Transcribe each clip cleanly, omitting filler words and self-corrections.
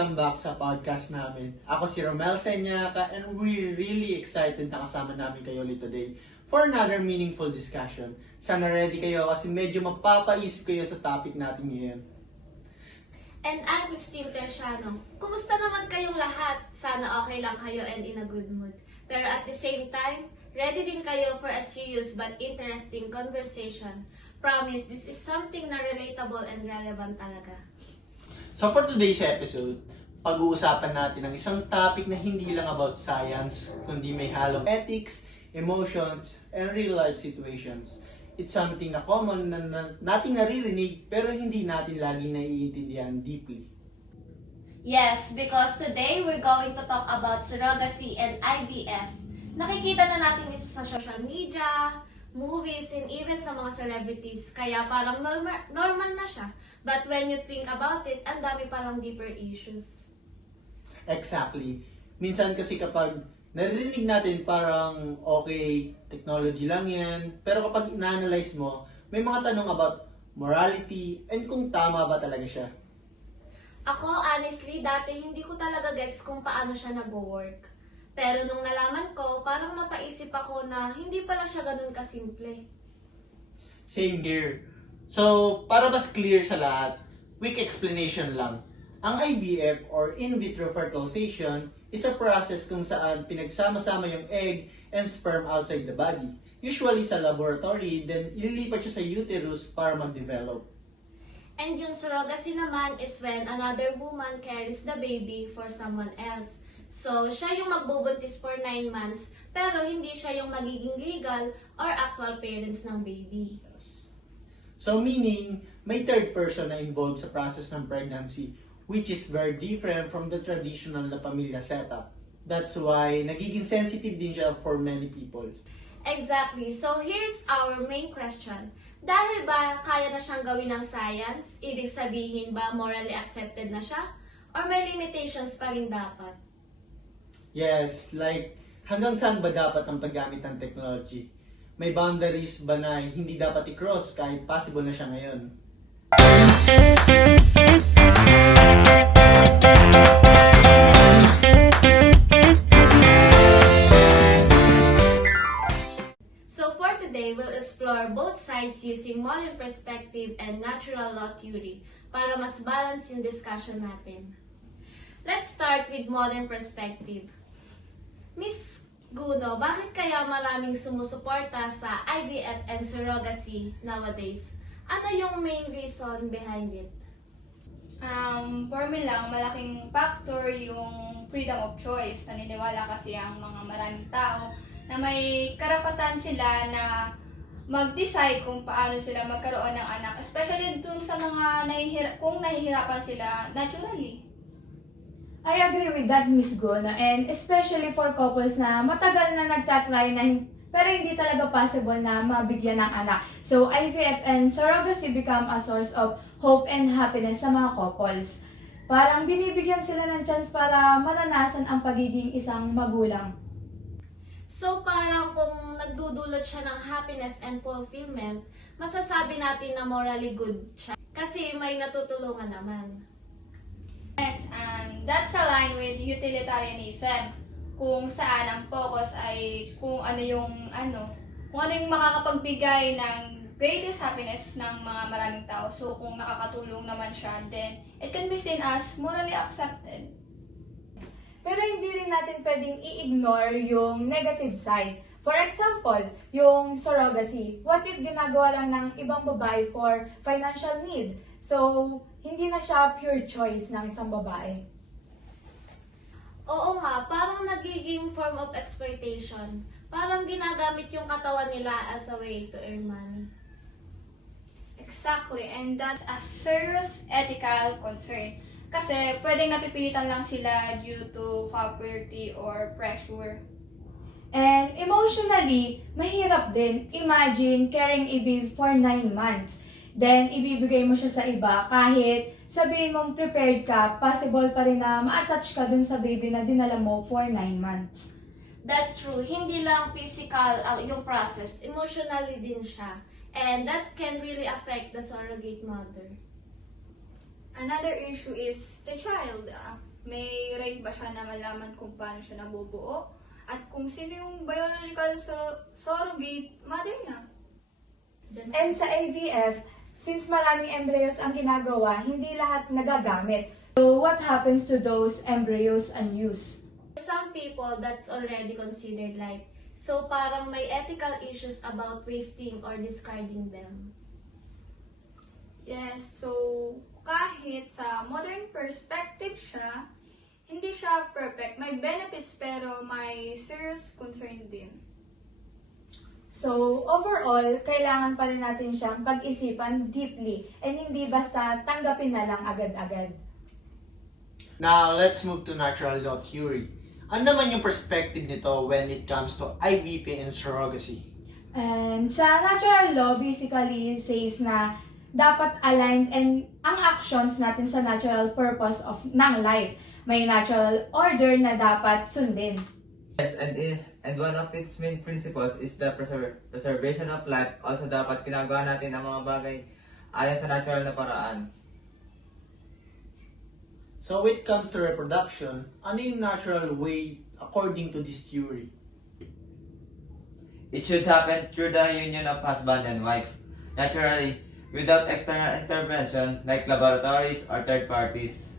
welcome back sa podcast namin. Ako si Romel Senyaka and we're really excited na kasama namin kayo ulit today for another meaningful discussion. Sana ready kayo kasi medyo mapapaisip kayo sa topic natin ngayon. And I'm Christine Terciano. Kumusta naman kayong lahat? Sana okay lang kayo and in a good mood. Pero at the same time, ready din kayo for a serious but interesting conversation. Promise, this is something na relatable and relevant talaga. So for today's episode, pag-uusapan natin ang isang topic na hindi lang about science, kundi may halong ethics, emotions, and real-life situations. It's something na common na nating naririnig pero hindi natin lagi naiintindihan deeply. Yes, because today we're going to talk about surrogacy and IVF. Nakikita na natin ito sa social media, movies, and even sa mga celebrities. Kaya parang normal na siya. But when you think about it, ang dami palang deeper issues. Exactly. Minsan kasi kapag narinig natin parang okay, technology lang yan. Pero kapag ina-analyze mo, may mga tanong about morality and kung tama ba talaga siya. Ako, honestly, dati hindi ko talaga gets kung paano siya nag-work. Pero nung nalaman ko, parang napaisip ako na hindi pala siya ganun kasimple. Same here. So, para mas clear sa lahat, quick explanation lang. Ang IVF or in vitro fertilization is a process kung saan pinagsama-sama yung egg and sperm outside the body. Usually sa laboratory, then ililipat siya sa uterus para mag-develop. And yung surrogacy naman is when another woman carries the baby for someone else. So, siya yung magbubuntis for 9 months, pero hindi siya yung magiging legal or actual parents ng baby. So meaning, may third person na involved sa process ng pregnancy, which is very different from the traditional na pamilya setup. That's why nagiging sensitive din siya for many people. Exactly. So here's our main question. Dahil ba kaya na siyang gawin ng science, ibig sabihin ba morally accepted na siya? Or may limitations pa rin dapat? Yes, like hanggang saan ba dapat ang paggamit ng technology? May boundaries ba na hindi dapat i-cross kahit possible na siya ngayon? So for today, we'll explore both sides using modern perspective and natural law theory para mas balance yung discussion natin. Let's start with modern perspective. Miss Guno, bakit kaya maraming sumusuporta sa IVF and surrogacy nowadays? Ano yung main reason behind it? For me lang, malaking factor yung freedom of choice. Naniniwala kasi ang mga maraming tao na may karapatan sila na mag-decide kung paano sila magkaroon ng anak. Especially dun sa mga kung nahihirapan sila naturally. I agree with that, Miss Gono, and especially for couples na matagal na nagtatry na pero hindi talaga possible na mabigyan ng anak. So, IVF and surrogacy become a source of hope and happiness sa mga couples. Parang binibigyan sila ng chance para maranasan ang pagiging isang magulang. So parang kung nagdudulot siya ng happiness and fulfillment, masasabi natin na morally good siya. Kasi may natutulungan naman. Yes, and that's aligned with utilitarianism. Kung saan ang focus ay kung ano yung makakapagbigay ng greatest happiness ng mga maraming tao. So kung nakakatulong naman siya, then it can be seen as morally accepted. Pero hindi rin natin pwedeng i-ignore yung negative side. For example, yung surrogacy. What if ginagawa lang ng ibang babae for financial need? So, hindi na siya pure choice ng isang babae. Oo nga, parang nagiging form of exploitation. Parang ginagamit yung katawan nila as a way to earn money. Exactly, and that's a serious ethical concern. Kasi pwedeng napipilitan lang sila due to poverty or pressure. And emotionally, mahirap din. Imagine carrying a baby for 9 months. Then, ibibigay mo siya sa iba kahit sabihin mong prepared ka, possible pa rin na ma-attach ka dun sa baby na dinala mo for 9 months. That's true. Hindi lang physical yung process. Emotionally din siya. And that can really affect the surrogate mother. Another issue is the child. May right ba siya na malaman kung paano siya nabubuo? At kung sino yung biological surrogate mother niya? And sa IVF, since maraming embryos ang ginagawa, hindi lahat nagagamit. So what happens to those embryos unused? Some people, that's already considered life. So parang may ethical issues about wasting or discarding them. Yes, so kahit sa modern perspective siya, hindi siya perfect. May benefits pero may serious concern din. So overall, kailangan pa rin natin siyang pag-isipan deeply and hindi basta tanggapin na lang agad-agad. Now, let's move to natural law theory. Ano naman yung perspective nito when it comes to IVF and surrogacy? And sa natural law, basically says na dapat aligned and ang actions natin sa natural purpose of ng life. May natural order na dapat sundin. Yes, and one of its main principles is the preservation of life. Also, dapat ginagawa natin ang mga bagay ayon sa natural na paraan. So when it comes to reproduction, ano yung natural way according to this theory? It should happen through the union of husband and wife, naturally, without external intervention like laboratories or third parties.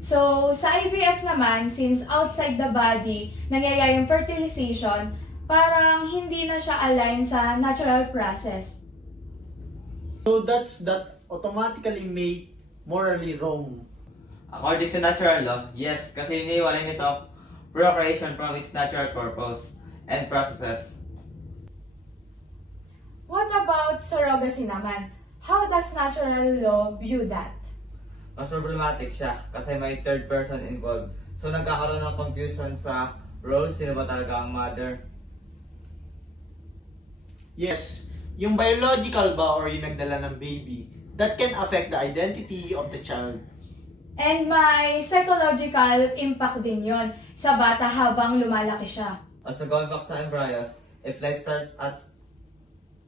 So, sa IVF naman, since outside the body, nangyayari yung fertilization, parang hindi na siya align sa natural process. So that automatically make morally wrong. According to natural law, yes, kasi iniwalay nito procreation from its natural purpose and processes. What about surrogacy naman? How does natural law view that? Mas problematic siya kasi may third person involved. So nagkakaroon ng confusion sa role, sino ba talaga ang mother? Yes, yung biological ba or yung nagdala ng baby, that can affect the identity of the child. And may psychological impact din yon sa bata habang lumalaki siya. Also going back sa embryos, if life starts at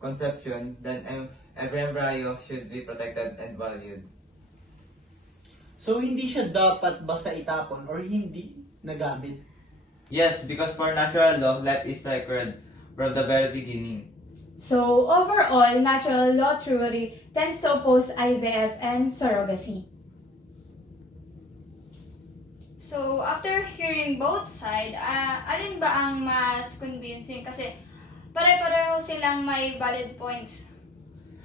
conception, then every embryo should be protected and valued. So hindi siya dapat basta itapon or hindi nagamit. Yes, because for natural law, life is sacred from the very beginning. So, overall, natural law theory tends to oppose IVF and surrogacy. So, after hearing both sides, alin ba ang mas convincing? Kasi pare-pareho silang may valid points.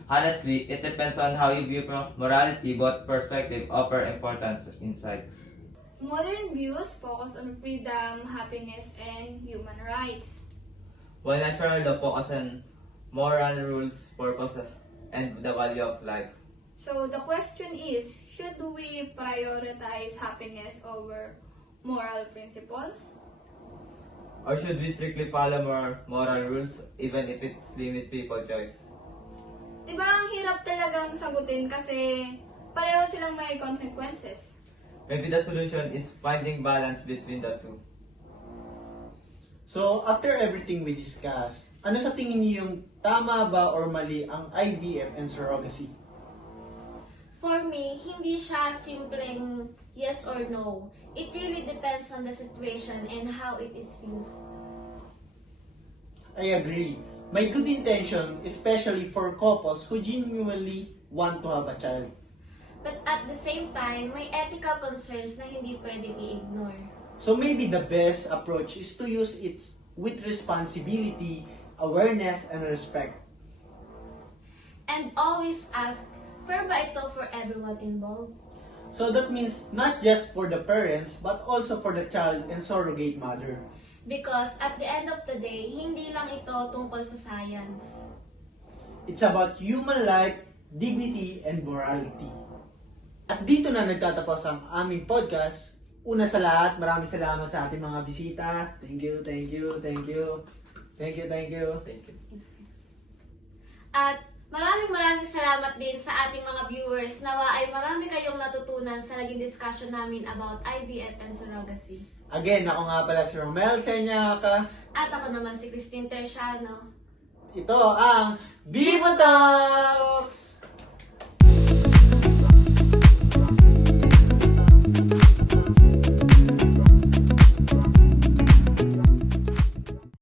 Honestly, it depends on how you view morality. Both perspectives offer important insights. Modern views focus on freedom, happiness, and human rights. While natural law focus on moral rules, purpose, and the value of life. So, the question is, should we prioritize happiness over moral principles? Or should we strictly follow moral rules even if it's limit people choice? Diba ang hirap talagang sagutin kasi pareho silang may consequences. Maybe the solution is finding balance between the two. So after everything we discussed, ano sa tingin niyo yung tama ba or mali ang IVF and surrogacy? For me, hindi siya simpleng yes or no. It really depends on the situation and how it is used. I agree. May good intention, especially for couples who genuinely want to have a child. But at the same time, may ethical concerns na hindi pwedeng i-ignore. So maybe the best approach is to use it with responsibility, awareness, and respect. And always ask, fair ba ito for everyone involved? So that means not just for the parents, but also for the child and surrogate mother. Because at the end of the day, hindi lang ito tungkol sa science. It's about human life, dignity, and morality. At dito na nagtatapos ang aming podcast. Una sa lahat, maraming salamat sa ating mga bisita. Thank you, thank you, thank you. Thank you, thank you. Thank you. At maraming salamat din sa ating mga viewers. Nawa ay marami kayong natutunan sa naging discussion namin about IVF and surrogacy. Again, ako nga pala si Romel Senyaka. At ako naman si Christine Terciano. Ito ang Viva Talks!